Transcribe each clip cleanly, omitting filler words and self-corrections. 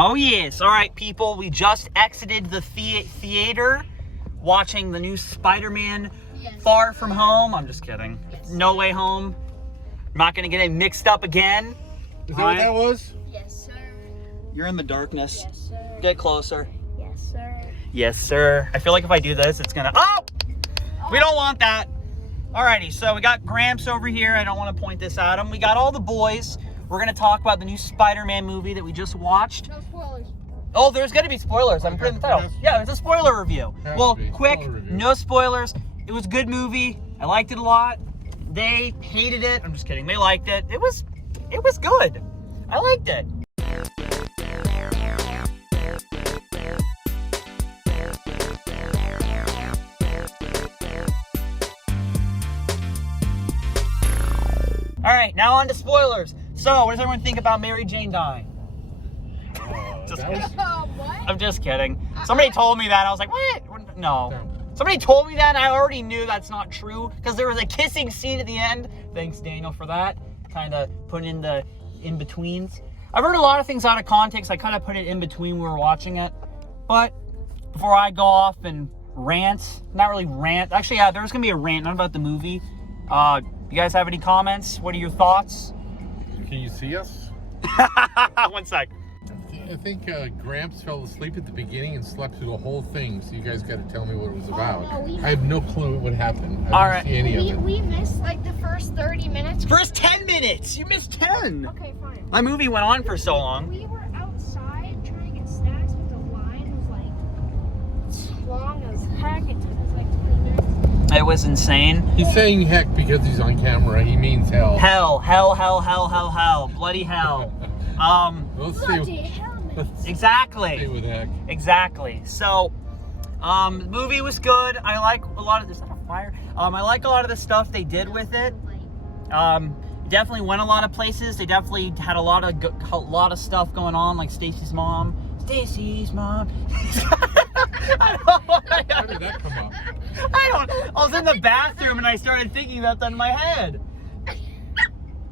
Oh yes. All right, people. We just exited the theater, watching the new Spider-Man Far From Home. I'm just kidding. Yes. No Way Home. I'm not gonna get it mixed up again. Is that what that was? Yes, sir. You're in the darkness. Yes, sir. Get closer. Yes, sir. Yes, sir. I feel like if I do this, it's gonna. Oh! We don't want that. Alrighty, so we got Gramps over here. I don't want to point this at him. We got all the boys. We're gonna talk about the new Spider-Man movie that we just watched. No spoilers. Oh, there's gonna be spoilers. I'm putting the title. Yeah, it's a spoiler review. Well, quick, no spoilers. It was a good movie. I liked it a lot. They hated it. I'm just kidding. They liked it. It was good. I liked it. All right, now on to spoilers. So, what does everyone think about Mary Jane dying? Just kidding. What? I'm just kidding. Somebody told me that. I was like, what? No. Somebody told me that, and I already knew that's not true because there was a kissing scene at the end. Thanks, Daniel, for that. Kind of putting in the in-betweens. I've heard a lot of things out of context. I kind of put it in between when we were watching it. But before I go off and rant, not really rant. Actually, yeah, there's going to be a rant, not about the movie. You guys have any comments? What are your thoughts? Can you see us? 1 sec. I think Gramps fell asleep at the beginning and slept through the whole thing, so you guys got to tell me what it was about. No, I have no clue what happened. All I right. didn't see any of it. We missed like the first 30 minutes. First 10 minutes! You missed 10! Okay, fine. My movie went on for so long. We were outside trying to get snacks, but the line was like long as heck. It took us like 20 minutes. It was insane. He's saying heck because he's on camera. He means hell. Hell, hell, hell, hell, hell, hell. Bloody hell. Let's Bloody stay, hell, man. let's stay Exactly. with heck. Exactly. So, the movie was good. I like a lot of this. Is that a fire? I like a lot of the stuff they did with it. Definitely went a lot of places. They definitely had a lot of stuff going on, like Stacy's mom. Stacy's mom. How did that come up? I was in the bathroom and I started thinking about that in my head.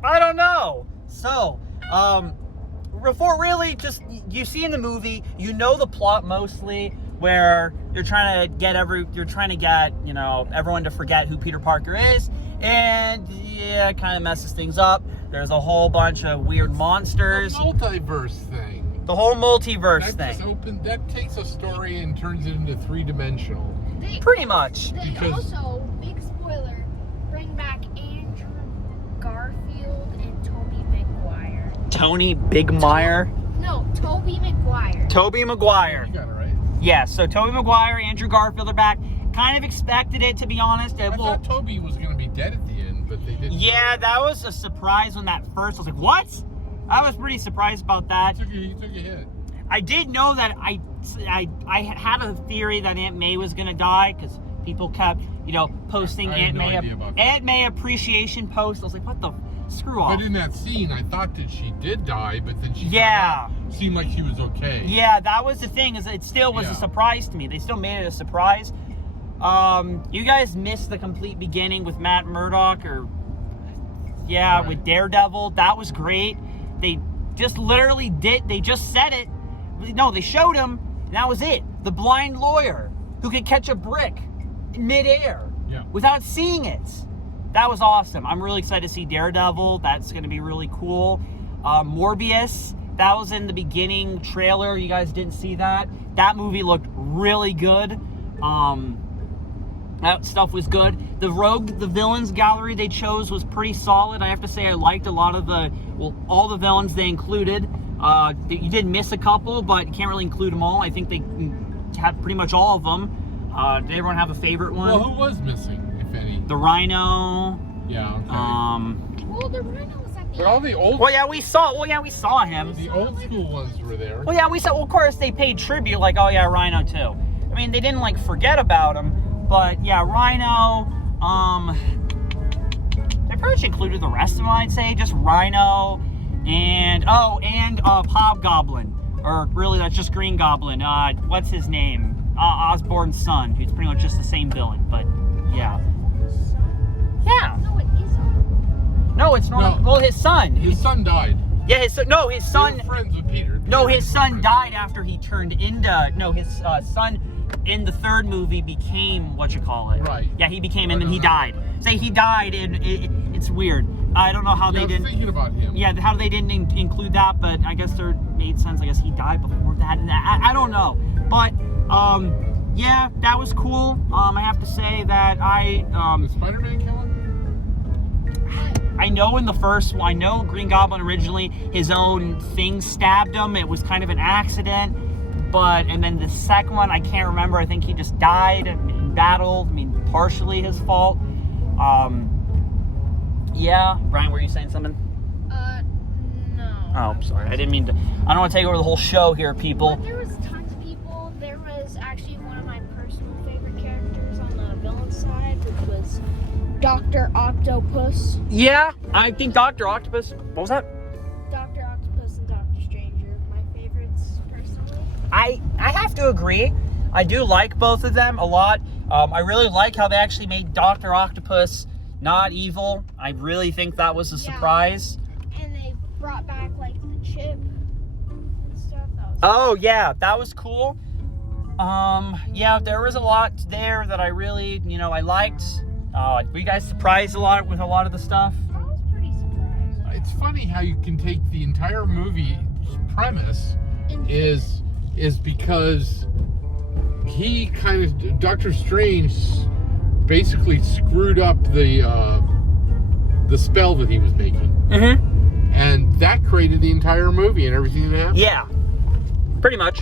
I don't know. So, before really, just you see in the movie, you know the plot mostly, where you're trying to get everyone to forget who Peter Parker is, and yeah, it kind of messes things up. There's a whole bunch of weird monsters. The multiverse thing. The whole multiverse That thing. that takes a story and turns it into three-dimensional. Pretty much. They Because- also, big spoiler, bring back Andrew Garfield and Tobey Maguire. Tony Bigmeyer. No, Tobey Maguire. Tobey Maguire. You got it right. Yeah, so Tobey Maguire, Andrew Garfield are back. Kind of expected it, to be honest. I thought Toby was going to be dead at the end, but they didn't. Yeah, that was a surprise when that first. I was like, what? I was pretty surprised about that. He took a hit. I did know that I had a theory that Aunt May was going to die because people kept, posting I had no idea about that. Aunt May appreciation posts. I was like, what the? Screw off. But in that scene, I thought that she did die, but then she seemed like she was okay. Yeah, that was the thing, is it still was a surprise to me. They still made it a surprise. You guys missed the complete beginning with Matt Murdock, with Daredevil. That was great. They just literally they just said it. No, they showed him, and that was it. The blind lawyer who could catch a brick midair without seeing it. That was awesome. I'm really excited to see Daredevil. That's going to be really cool. Morbius, that was in the beginning trailer. You guys didn't see that. That movie looked really good. That stuff was good. The villains gallery they chose was pretty solid. I have to say I liked a lot of all the villains they included. You did miss a couple, but you can't really include them all. I think they had pretty much all of them. Did everyone have a favorite one? Well, who was missing, if any? The Rhino. Yeah, okay. Well, the Rhino was at the But all the old... we saw him. The old school ones were there. Well, yeah, we saw... Well, of course, they paid tribute, like, oh, yeah, Rhino, too. I mean, they didn't, forget about him. But, yeah, Rhino, they pretty much included the rest of them, I'd say. Just Rhino and Hobgoblin. Or, really, that's just Green Goblin. What's his name? Osborn's son, who's pretty much just the same villain, but, yeah. Yeah. No, it isn't. No, it's not. No. Well, his son. His son died. Yeah, his son. No, his son. They were friends with Peter. No, his son died after he turned into. No, his son in the third movie became Right. Yeah, he became, and then he died. Say he died, and it's weird. I don't know how they didn't. Thinking about him. Yeah, how they didn't include that, but I guess there made sense. I guess he died before that, and I don't know. But yeah, that was cool. I have to say that Did Spider-Man kill him? I know in the first one, I know Green Goblin originally, his own thing stabbed him. It was kind of an accident. And then the second one, I can't remember. I think he just died in battle. I mean, partially his fault. Yeah. Brian, were you saying something? No. Oh, sorry. I didn't mean to. I don't want to take over the whole show here, people. But there was tons of people. There was actually one of my personal favorite characters on the villain side, which was Dr. Octopus. Yeah, I think Dr. Octopus. What was that? Dr. Octopus and Dr. Stranger, my favorites personally. I have to agree. I do like both of them a lot. I really like how they actually made Dr. Octopus not evil. I really think that was a surprise. And they brought back like the chip and stuff. Yeah, that was cool. Yeah, there was a lot there that I really, I liked. Were you guys surprised a lot with a lot of the stuff? I was pretty surprised. It's funny how you can take the entire movie premise is because he kind of, Doctor Strange basically screwed up the spell that he was making. Mm-hmm. And that created the entire movie and everything that happened. Yeah, pretty much.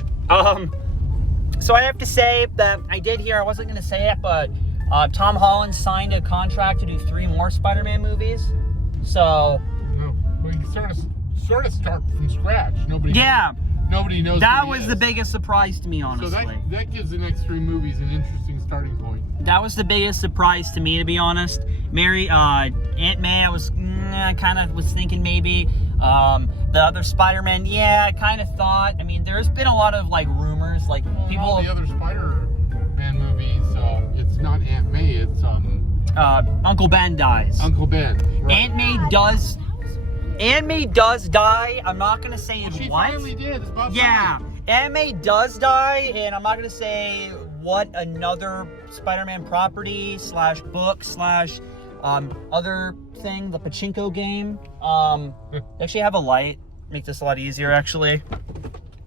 So I have to say that I did hear, I wasn't going to say it, but Tom Holland signed a contract to do 3 more Spider-Man movies. So... No, well, you sort of start from scratch. Nobody knows. That was the biggest surprise to me, honestly. So that gives the next 3 movies an interesting starting point. That was the biggest surprise to me, to be honest. Aunt May, I was kind of was thinking maybe. The other Spider-Man, I kind of thought. I mean, there's been a lot of like rumors, like people. All the other Spider-Man movies, it's not Aunt May, it's Uncle Ben dies. Uncle Ben. Right. Aunt May does die. I'm not gonna say She what. finally did. It's about Yeah, time. Aunt May does die, and I'm not gonna say what another Spider-Man property / book / other thing, the pachinko game. Actually have a light. Make this a lot easier, actually.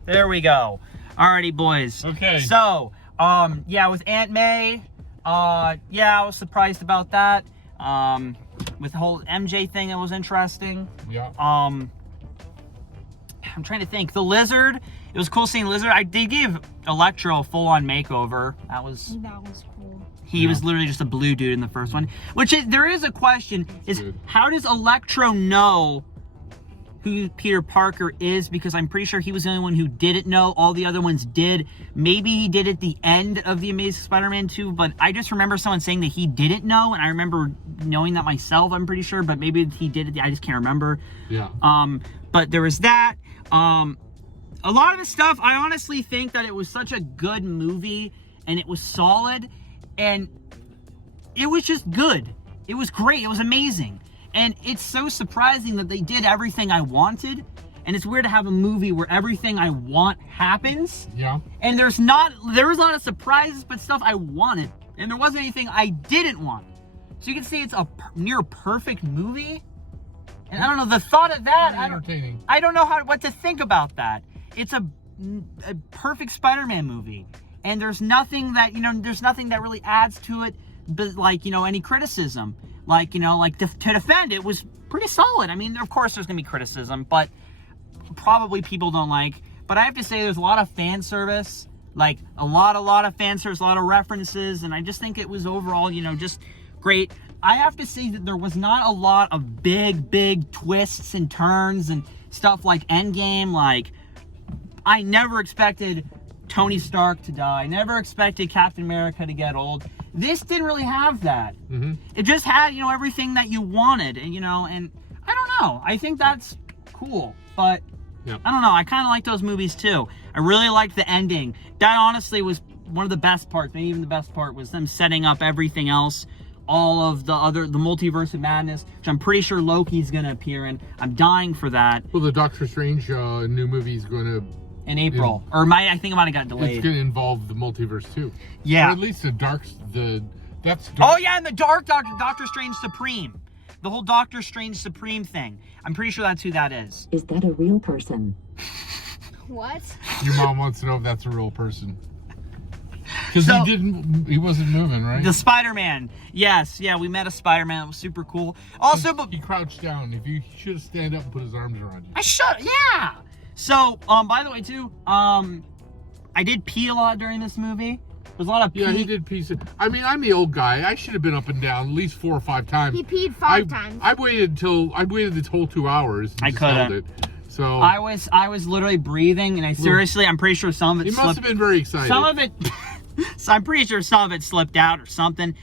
There we go. Alrighty, boys. Okay. So, with Aunt May, I was surprised about that. With the whole MJ thing, it was interesting. Yeah. I'm trying to think. The Lizard, it was cool seeing Lizard. They gave Electro a full-on makeover. That was cool. He was literally just a blue dude in the first one. There is a question, how does Electro know who Peter Parker is? Because I'm pretty sure he was the only one who didn't know. All the other ones did. Maybe he did at the end of The Amazing Spider-Man 2, but I just remember someone saying that he didn't know, and I remember knowing that myself, I'm pretty sure, but maybe he did it. I just can't remember. Yeah. But there was that. A lot of the stuff, I honestly think that it was such a good movie, and it was solid, and it was just good. It was great. It was amazing. And it's so surprising that they did everything I wanted. And it's weird to have a movie where everything I want happens. Yeah. And there was a lot of surprises, but stuff I wanted. And there wasn't anything I didn't want. So you can see it's a near perfect movie. And I don't know, the thought of that, Entertaining. I don't know what to think about that. It's a perfect Spider-Man movie. And there's nothing that, there's nothing that really adds to it, but like, any criticism. Like, to defend it was pretty solid. I mean, of course there's going to be criticism, but probably people don't like. But I have to say there's a lot of fan service, like a lot of fan service, a lot of references, and I just think it was overall, just great. I have to say that there was not a lot of big twists and turns and stuff like Endgame. Like, I never expected Tony Stark to die. I never expected Captain America to get old. This didn't really have that. Mm-hmm. It just had, everything that you wanted, and and I don't know. I think that's cool, but yep. I don't know. I kind of like those movies too. I really liked the ending. That honestly was one of the best parts. Maybe even the best part was them setting up everything else all of the Multiverse of Madness, which I'm pretty sure Loki's gonna appear in. I'm dying for that. Well, the Doctor Strange new movie is going to In April. I think it might have got delayed. It's going to involve the multiverse too. Yeah. Or at least that's dark. Oh yeah, and the Dark Doctor Strange Supreme. The whole Doctor Strange Supreme thing. I'm pretty sure that's who that is. Is that a real person? What? Your mom wants to know if that's a real person. Because he wasn't moving, right? The Spiderman. Yes, yeah, we met a Spiderman. It was super cool. Also, he crouched down. If you should have stand up and put his arms around you. yeah. So, by the way, too, I did pee a lot during this movie. There's a lot of pee. Yeah, he did pee. I mean, I'm the old guy. I should have been up and down at least 4 or 5 times. He peed 5 times. I waited the whole 2 hours. I couldn't. So I was literally breathing, and I'm pretty sure some of it slipped. He must have been very excited. Some of it, so I'm pretty sure some of it slipped out or something.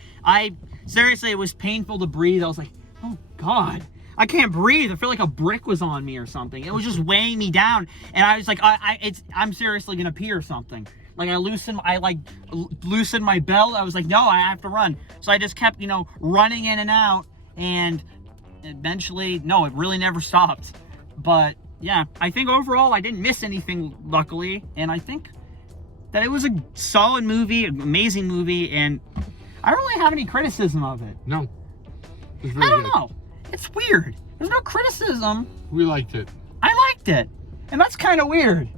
Seriously, it was painful to breathe. I was like, oh God, I can't breathe. I feel like a brick was on me or something. It was just weighing me down, and I was like, I'm seriously gonna pee or something. Like I loosened my belt. I was like, no, I have to run. So I just kept, running in and out, and eventually, no, it really never stopped. But yeah, I think overall I didn't miss anything, luckily, and I think that it was a solid movie, an amazing movie, and I don't really have any criticism of it. No. I don't know. It's weird. There's no criticism. We liked it. I liked it. And that's kind of weird.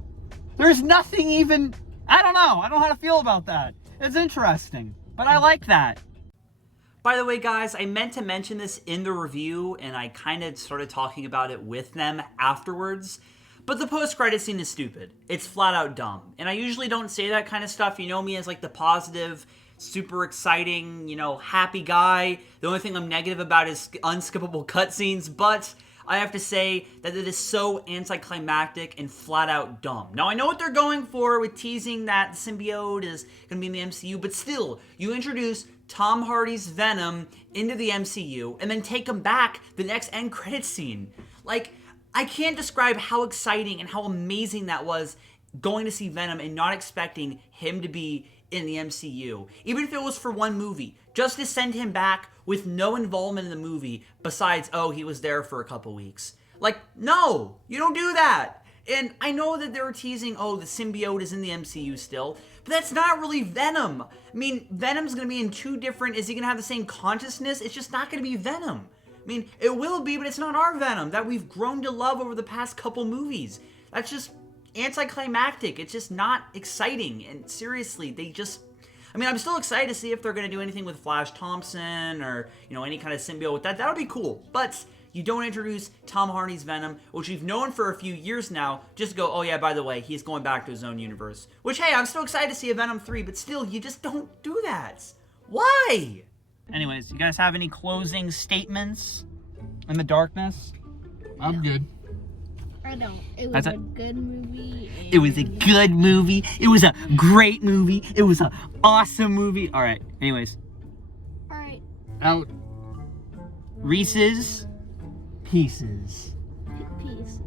There's nothing even... I don't know. I don't know how to feel about that. It's interesting. But I like that. By the way, guys, I meant to mention this in the review, and I kind of started talking about it with them afterwards. But the post-credit scene is stupid. It's flat out dumb. And I usually don't say that kind of stuff. You know me as like the positive, super exciting, happy guy. The only thing I'm negative about is unskippable cutscenes, but I have to say that it is so anticlimactic and flat out dumb. Now, I know what they're going for with teasing that the symbiote is going to be in the MCU, but still, you introduce Tom Hardy's Venom into the MCU and then take him back the next end credit scene. Like, I can't describe how exciting and how amazing that was going to see Venom and not expecting him to be in the MCU. Even if it was for one movie, just to send him back with no involvement in the movie besides, oh, he was there for a couple weeks. Like, no, you don't do that. And I know that they were teasing, oh, the symbiote is in the MCU still, but that's not really Venom. I mean, Venom's going to be in 2 different, is he going to have the same consciousness? It's just not going to be Venom. I mean, it will be, but it's not our Venom that we've grown to love over the past couple movies. That's just anticlimactic. It's just not exciting. And seriously, I'm still excited to see if they're going to do anything with Flash Thompson or, any kind of symbiote with that. That'll be cool. But you don't introduce Tom Hardy's Venom, which we've known for a few years now, just go, oh yeah, by the way, he's going back to his own universe. Which, hey, I'm still excited to see a Venom 3, but still, you just don't do that. Why? Anyways, you guys have any closing statements in the darkness? I'm good. I don't. It was a good movie. It was a good movie. It was a great movie. It was an awesome movie. All right. Anyways. All right. Out. Reese's Pieces. Pieces.